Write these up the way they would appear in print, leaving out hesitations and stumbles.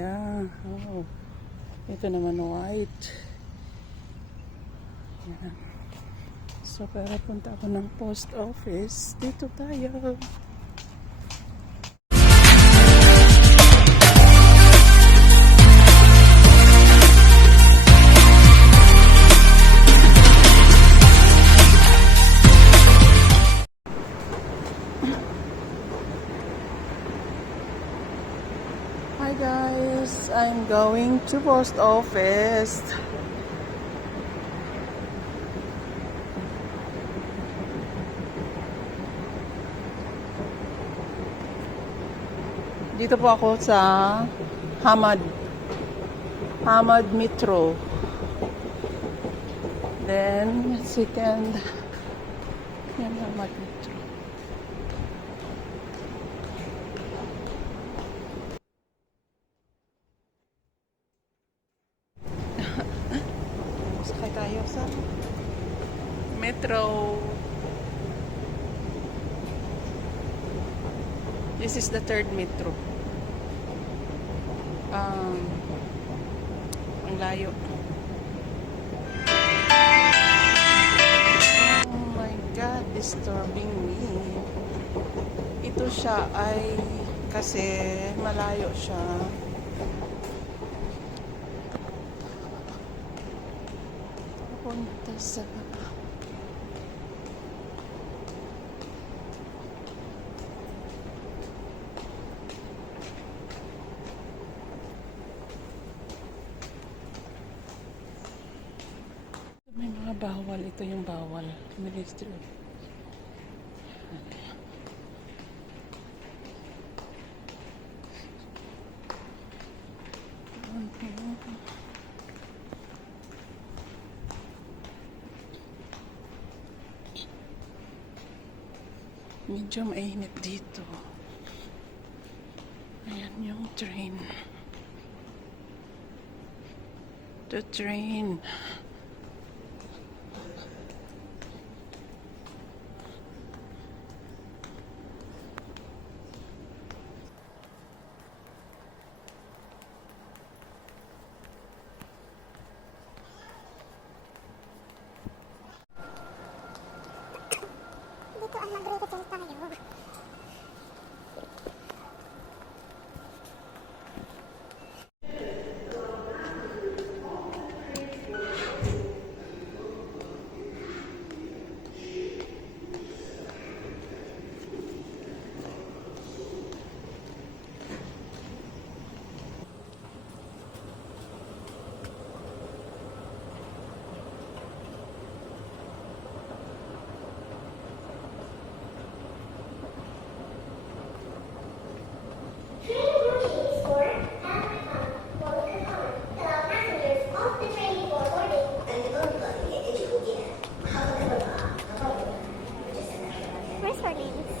ganda. Oh. Ito naman white. Yan. So, para punta ako ng post office. Dito tayo. Hi guys, I'm going to post office. Dito po ako sa Hamad Metro. Then second, yan Hamad Metro. Sakay tayo sa Metro. This is the third Metro. Ang layo. Oh my God, disturbing me. Ito siya ay kasi malayo siya. Punta sa may mga bawal. Ito yung bawal. Ministry. Medyo mainit dito. Ayan yung train. The train. Dito ang magre-retail tayo. Where's for names?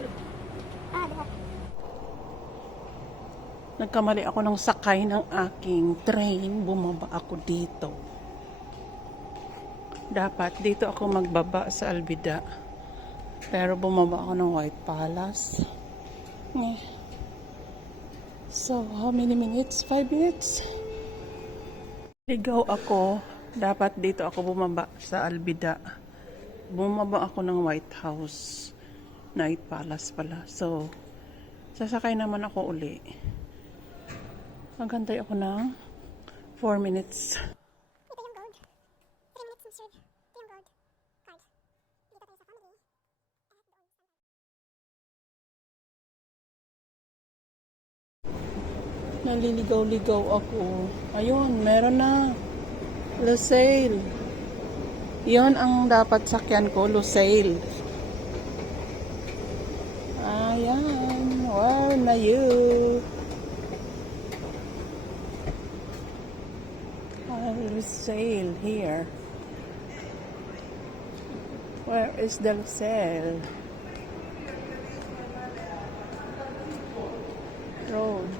Diba? Nagkamali ako ng sakay ng aking train. Bumaba ako dito. Dapat dito ako magbaba sa Albida. Pero bumaba ako ng White Palace. So, how many minutes? 5 minutes? Ligaw ako. Dapat dito ako bumaba sa Albida. Bumaba ako ng White House. White Palace pala. So, sasakay naman ako uli. Maghantay ako ng 4 minutes. Ito yung gold. 3 minutes and serve. Ito yung gold card. Dito tayo sa family. Naliligaw-ligaw ako. Ayun, meron na. Lusail. Yun ang dapat sakyan ko, Lusail. Ayan. Where na you? Lusail here. Where is the Lusail? Road.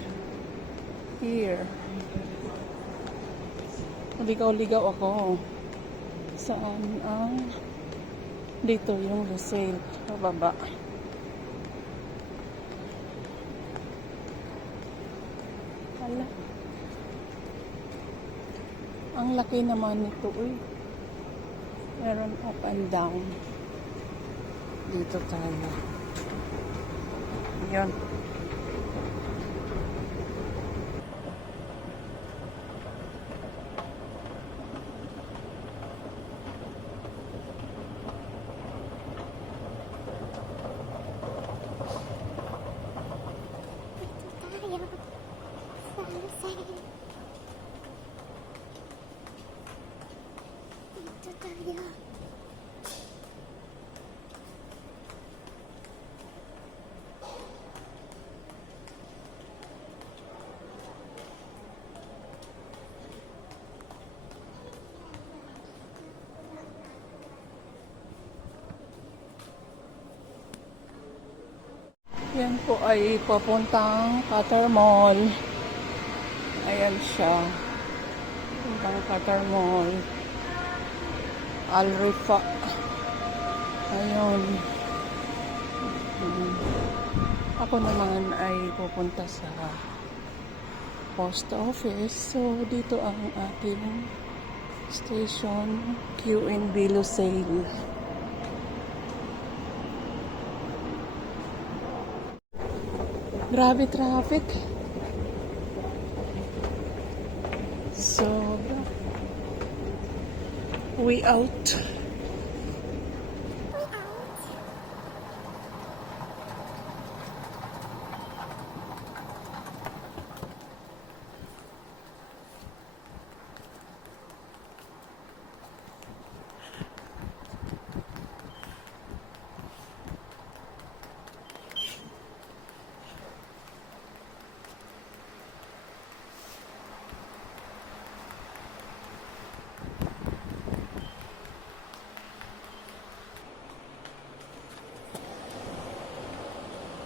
Here. Ligaw-ligaw ako. Saan ang dito yung Lusail pababa. Hala. Ang laki naman nito, uy. Meron up and down. Dito tayo. Yan. Dito tayo. Yan po ay papuntang Qatar Mall. Ayan siya. Papuntang Qatar Mall. Al Rifa. Ayun. Ako naman ay pupunta sa post office. So, dito ang ating station. QNB Lusail. Grabe traffic. So, we out.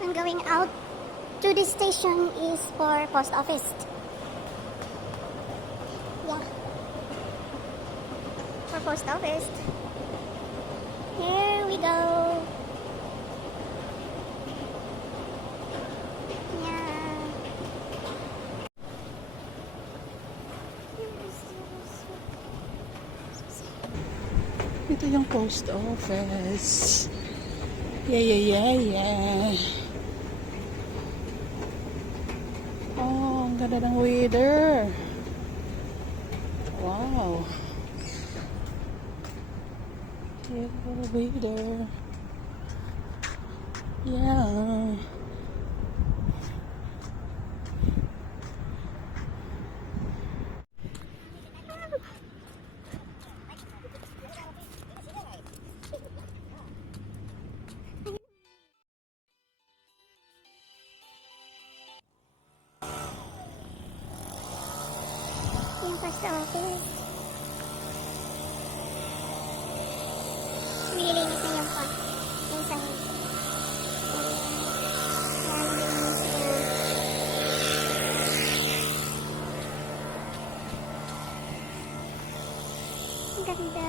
I'm going out to this station is for post office. Yeah. For post office. Here we go. Yeah. Ito yung post office. Yeah. Oh, ang ganda ng weather. Wow. Beautiful weather. Yeah. Yung post office. Nililinis na yung pot. Yung sahig. Ayan, nililinis na. Ang ganda.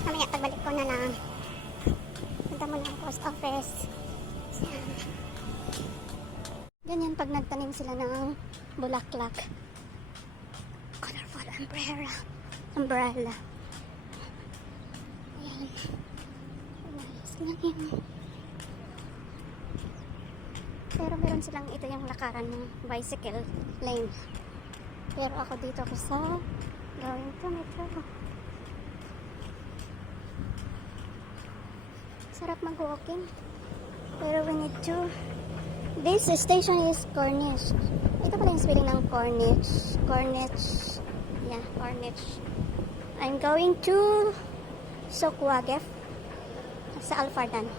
Mamaya pagbalik ko na lang. Punta mo na ang post office. Ayan. Ganyan pag nagtanim sila ng bulaklak. Colorful umbrella. Ayan. Nice lang yun. Pero meron silang ito yung lakaran ng bicycle lane. Pero ako dito ako sa going to metro. Sarap mag-walking. Pero we need to... This station is Corniche. Ito pala yung spelling ng Corniche. Corniche. Yeah, Corniche. I'm going to Sokwagef sa Alfardan.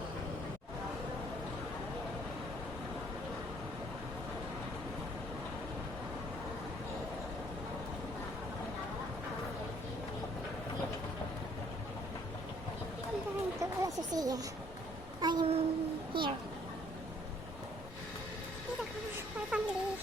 I'm going to Lasisia. I'm here. Dito ko, my family.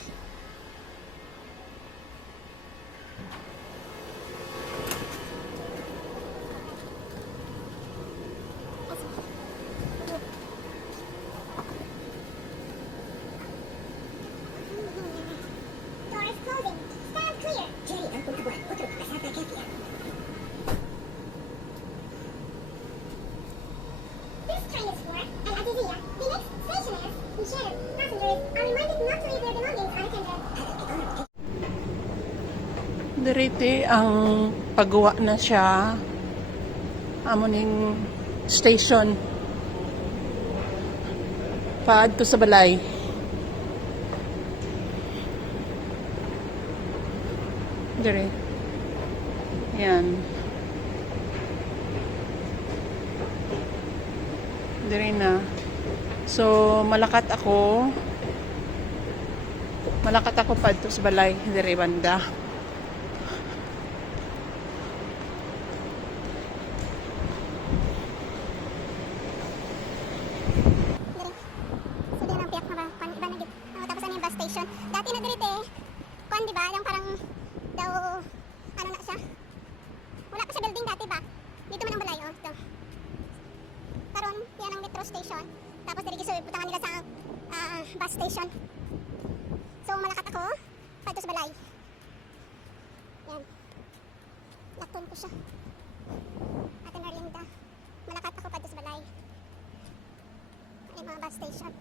Diriti ang paggawa na siya amo ning station paadto sa balay. Dire. Yan. Dire na. So malakat ako paadto sa balay dire banda. So, din ang piyak na ba? Iba na gid. Tapos ano yung bus station. Dati na dito eh. Kwan, di ba? Yung parang daw, ano na siya? Wala pa siya building dati ba? Dito man ang balay, oh. Ito. Karon, yan ang metro station. Tapos dito putangan nila sa bus station. So, malakat ako. Pato sa balay. Yan. Lakton ko siya. Ate Merlinda. Malakat ako pato sa balay. Ano yung mga bus station.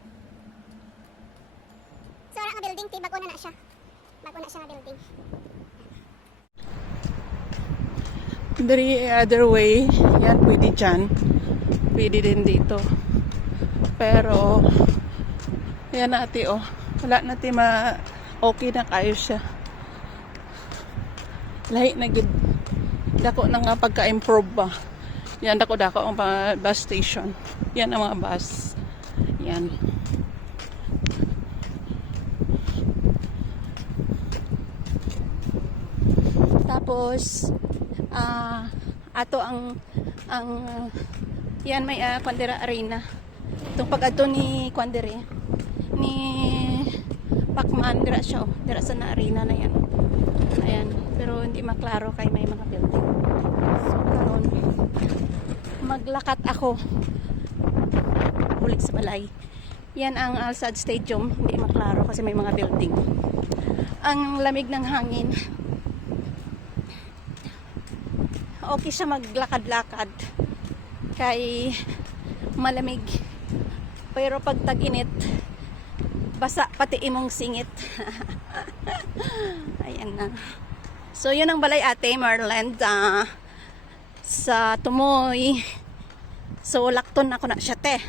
So, ang building, bago na siya. Bago na siya na building. Dari other way, yan pwede dyan. Pwede din dito. Pero, yan natin oh. Wala natin okay na kayo siya. Lahi na gid. Dako na nga pagka-improve ba. Yan dako ang bus station. Yan ang mga bus. Yan. Tapos ato ang yan may Kwandera Arena. Itong pag-ato ni Kwandere ni Pacman dira siya, dira sa na arena na yan. Ayan, pero hindi maklaro kay may mga building. So karon maglakat ako ulit sa balay. Yan ang Alsad Stadium, hindi maklaro kasi may mga building. Ang lamig ng hangin. Okay siya maglakad-lakad kay malamig. Pero pag tag-init, basa pati imong singit. Ayan na. So yun ang balay ate Maryland sa Tumoy. So lakton ako na siya te.